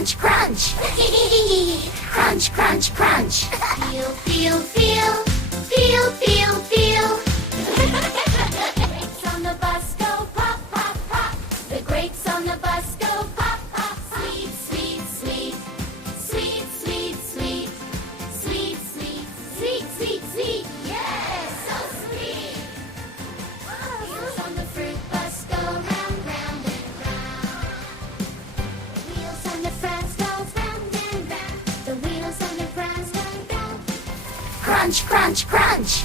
crunch, crunch. Crunch, crunch, crunch. Feel, feel, feel. Feel, feel, feel. Grapes on the bus go pop, pop, pop. The grapes on the bus go pop, pop. Sweet, sweet, sweet. Sweet, sweet, sweet. Sweet, sweet, sweet, sweet, sweet. Yes, so sweet. Wheels on the fruit bus go round, round and round. Wheels on the France go round and round. The wheels on the France go round. Crunch, crunch, crunch.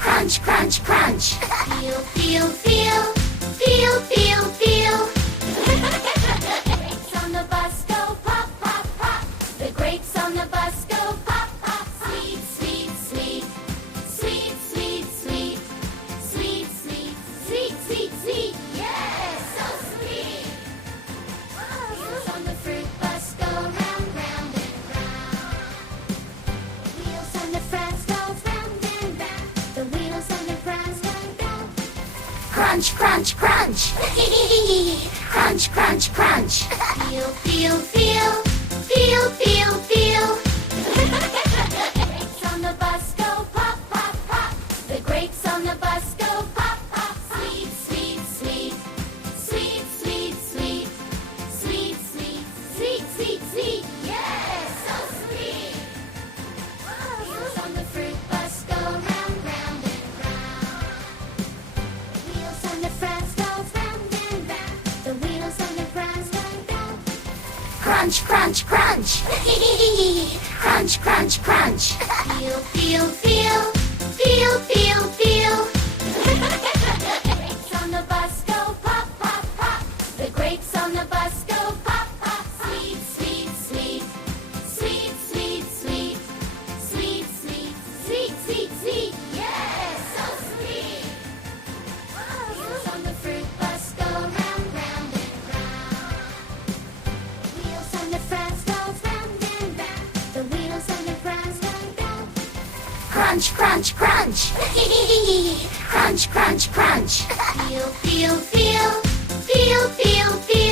Crunch, crunch, crunch. Feel, feel, feel. Feel, feel, feel. Grapes on the bus go pop, pop, pop. The grapes on the bus go pop, pop. Sweet, sweet, sweet. Sweet, sweet, sweet. Sweet, sweet, sweet, sweet, sweet. Yes, so sweet. Wheels on the fruit bus go round, round and round. Wheels on the France go round and round. The wheels on the France go round. Crunch, crunch, crunch. Crunch, crunch, crunch. Feel, feel, feel. Feel, feel, feel. Grapes on the bus go pop, pop, pop. The grapes on the bus go pop, pop. Sweet, sweet, sweet. Sweet, sweet, sweet. Sweet, sweet, sweet, sweet, sweet. Yes, so sweet. Wheels on the fruit bus go round, round and round. Wheels on the France go round and round. The wheels on the France go round. Crunch, crunch, crunch. Crunch, crunch, crunch. Feel, feel, feel. Feel, feel, feel. Grapes on the bus go pop, pop, pop. The grapes on the bus go pop, pop. Sweet, sweet, sweet. Sweet, sweet, sweet. Sweet, sweet, sweet, sweet, sweet. Yes, so sweet. Wheels on the fruit bus go round, round and round. Wheels on the France go round and round. The wheels on the France go round. Crunch, crunch, crunch. Crunch, crunch, crunch. Feel, feel, feel. Feel, feel, feel.